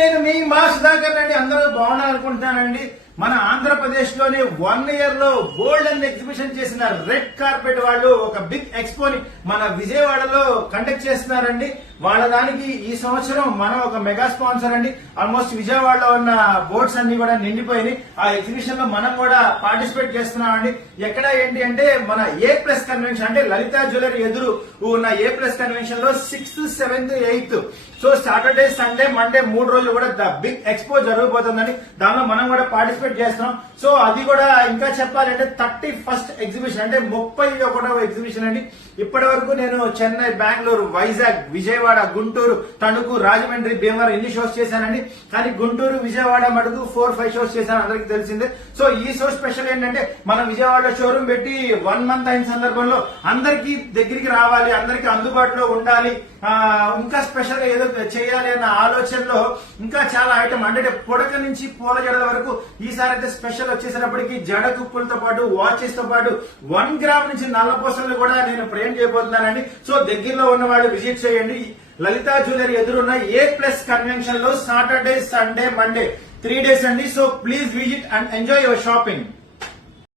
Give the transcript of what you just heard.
నేను మీ మా సుధాకర్ అండి. అందరూ బాగున్నారనుకుంటున్నానండి. మన ఆంధ్రప్రదేశ్ లోనే 1 year లో గోల్డెన్ ఎగ్జిబిషన్ చేసిన రెడ్ కార్పెట్ వాళ్ళు ఒక బిగ్ ఎక్స్పోని మన విజయవాడలో కండక్ట్ చేస్తున్నారండి. వాళ్ళ దానికి ఈ సంవత్సరం మనం ఒక మెగా స్పాన్సర్ అండి. ఆల్మోస్ట్ విజయవాడలో ఉన్న బోర్డ్స్ అన్ని కూడా నిండిపోయినాయి. ఆ ఎగ్జిబిషన్ లో మనం కూడా పార్టిసిపేట్ చేస్తున్నామండి. ఎక్కడ ఏంటి అంటే మన A+ కన్వెన్షన్ అంటే లలితా జ్యువెలరీ ఎదురు ఉన్న A+ కన్వెన్షన్ లో 6th, 7th, 8th so Saturday, Sunday, Monday 3 రోజులు కూడా ద బిగ్ ఎక్స్పో జరగబోతుందండి. దానిలో మనం కూడా పార్టిసిపేట్ చేస్తున్నాం. సో అది కూడా ఇంకా చెప్పాలంటే 31st ఎగ్జిబిషన్ అంటే 31వ ఎగ్జిబిషన్ అండి. ఇప్పటి వరకు నేను చెన్నై, బెంగళూరు, వైజాగ్, విజయవాడ, గుంటూరు, తణుకు, రాజమండ్రి, భీమవరం ఇన్ని షోస్ చేశానండి. కానీ గుంటూరు, విజయవాడ మటుకు 4-5 షోస్ చేశాను, అందరికి తెలిసిందే. సో ఈ షో స్పెషల్ ఏంటంటే మనం విజయవాడలో షోరూమ్ పెట్టి 1 month అయిన సందర్భంలో అందరికి దగ్గరికి రావాలి, అందరికి అందుబాటులో ఉండాలి, ఇంకా స్పెషల్ గా ఏదో చేయాలి అన్న ఆలోచనలో ఇంకా చాలా ఐటమ్ అంటే పొడక నుంచి పూల జడల వరకు ఈసారి అయితే స్పెషల్ వచ్చేసినప్పటికీ జడ కుప్పులతో పాటు వాచెస్ తో పాటు 1 gram నుంచి నల్ల పూసలు కూడా నేను ప్రేమ్ చేయబోతున్నానండి. సో దగ్గరలో ఉన్న వాళ్ళు విజిట్ చేయండి. లలితా జ్యువెలరీ ఎదురున్న A+ కన్వెన్షన్ లో సాటర్డే, సండే, మండే 3 days అండి. So please visit and enjoy your shopping.